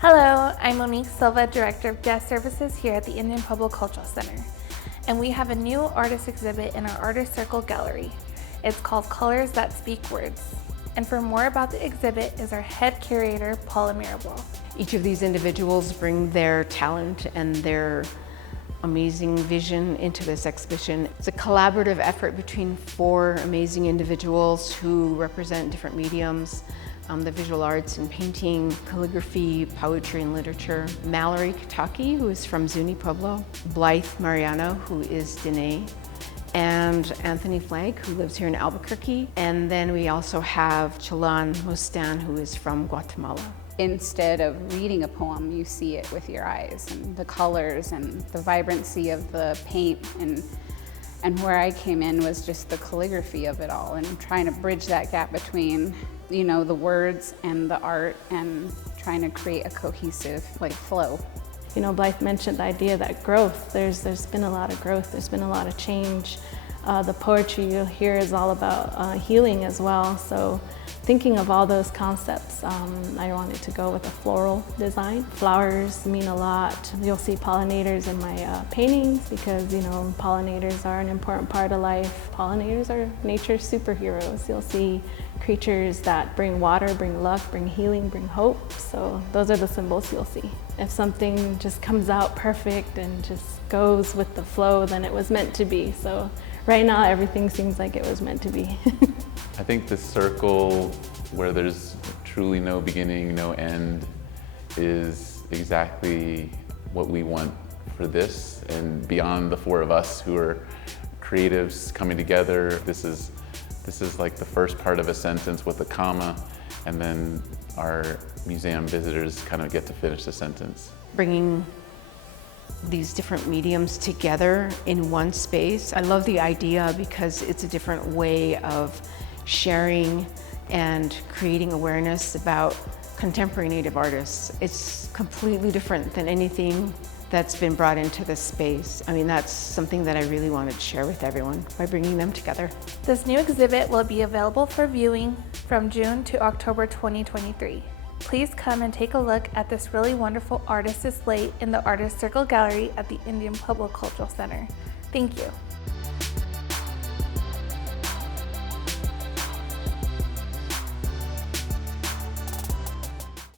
Hello, I'm Monique Silva, Director of Guest Services here at the Indian Pueblo Cultural Center. And we have a new artist exhibit in our Artist Circle Gallery. It's called Colors That Speak Words. And for more about the exhibit is our head curator, Paula Mirabal. Each of these individuals bring their talent and their amazing vision into this exhibition. It's a collaborative effort between 4 amazing individuals who represent different mediums, the visual arts and painting, calligraphy, poetry and literature. Mallery Quetawki, who is from Zuni Pueblo, Blythe Mariano, who is Diné, and Fleg, who lives here in Albuquerque. And then we also have Chilán Mustain, who is from Guatemala. Instead of reading a poem, you see it with your eyes and the colors and the vibrancy of the paint. And where I came in was just the calligraphy of it all and trying to bridge that gap between, you know, the words and the art and trying to create a cohesive flow. You know, Blythe mentioned the idea that growth, there's been a lot of growth, there's been a lot of change. The poetry you'll hear is all about healing as well. So thinking of all those concepts, I wanted to go with a floral design. Flowers mean a lot. You'll see pollinators in my paintings because, you know, pollinators are an important part of life. Pollinators are nature's superheroes. You'll see creatures that bring water, bring luck, bring healing, bring hope. So those are the symbols you'll see. If something just comes out perfect and just goes with the flow, then it was meant to be. So right now, everything seems like it was meant to be. I think the circle where there's truly no beginning, no end is exactly what we want for this. And beyond the 4 of us who are creatives coming together, this is like the first part of a sentence with a comma, and then our museum visitors kind of get to finish the sentence. Bringing these different mediums together in one space. I love the idea because it's a different way of sharing and creating awareness about contemporary Native artists. It's completely different than anything that's been brought into this space. I mean, that's something that I really wanted to share with everyone by bringing them together. This new exhibit will be available for viewing from June to October 2023. Please come and take a look at this really wonderful artist display in the Artist Circle Gallery at the Indian Pueblo Cultural Center. Thank you.